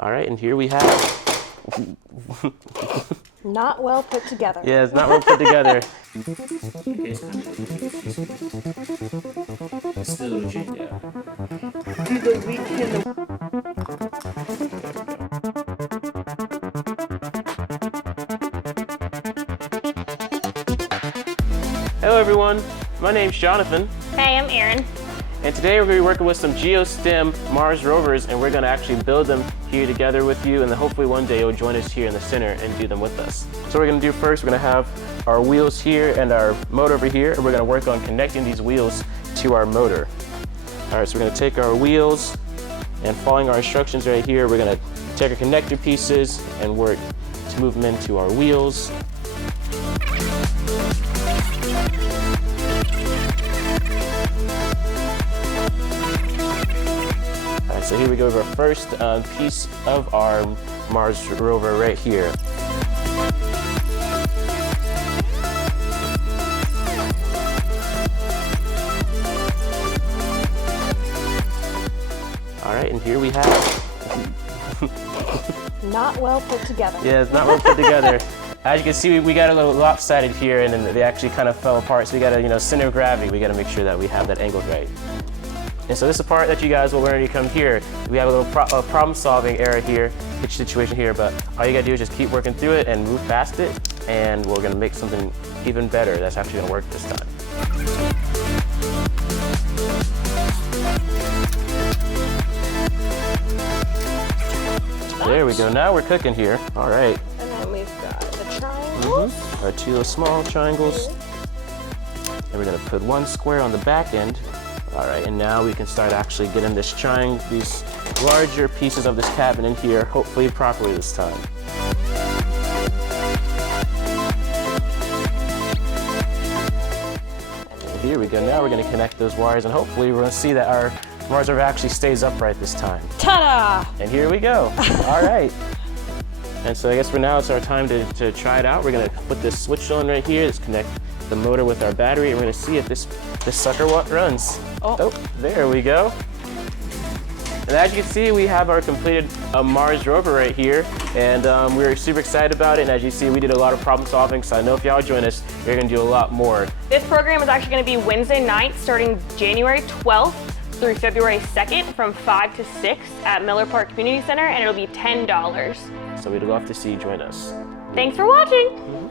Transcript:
All right, and here we have... Not well put together. Yeah, it's not well put together. Still cheat down. Hello everyone, my name's Jonathan. Hey, I'm Erin. And today we're going to be working with some Geo-STEM Mars rovers, and we're going to actually build them here together with you, and then hopefully one day you'll join us here in the center and do them with us. So what we're going to do first, we're going to have our wheels here and our motor over here, and we're going to work on connecting these wheels to our motor. All right, so we're going to take our wheels, and following our instructions right here, we're going to take our connector pieces and work to move them into our wheels. So here we go with our first piece of our Mars rover right here. All right, and here we have... Not well put together. Yeah, it's not well put together. As you can see, we got a little lopsided here, and then they actually kind of fell apart. So we got to, center of gravity. We got to make sure that we have that angled right. And so this is a part that you guys will learn when you come here. We have a little problem-solving area here, situation here, but all you gotta do is just keep working through it and move past it, and we're gonna make something even better that's actually gonna work this time. There we go, now we're cooking here. All right. And then we've got the triangles. Our two little small triangles. And we're gonna put one square on the back end. All right, and now we can start actually getting this these larger pieces of this cabin in here, hopefully properly this time. And here we go, now we're gonna connect those wires, and hopefully we're gonna see that our Mars rover actually stays upright this time. Ta-da! And here we go, all right. And so I guess for now it's our time to try it out. We're gonna put this switch on right here, let's connect the motor with our battery, and we're gonna see if this sucker runs. Oh, there we go. And as you can see, we have our completed Mars rover right here, and we're super excited about it. And as you see, we did a lot of problem solving, so I know if y'all join us, you're gonna do a lot more. This program is actually going to be Wednesday night, starting January 12th through February 2nd from 5 to 6 at Miller Park Community Center, and it'll be $10. So we'd love to see you join us. Thanks for watching.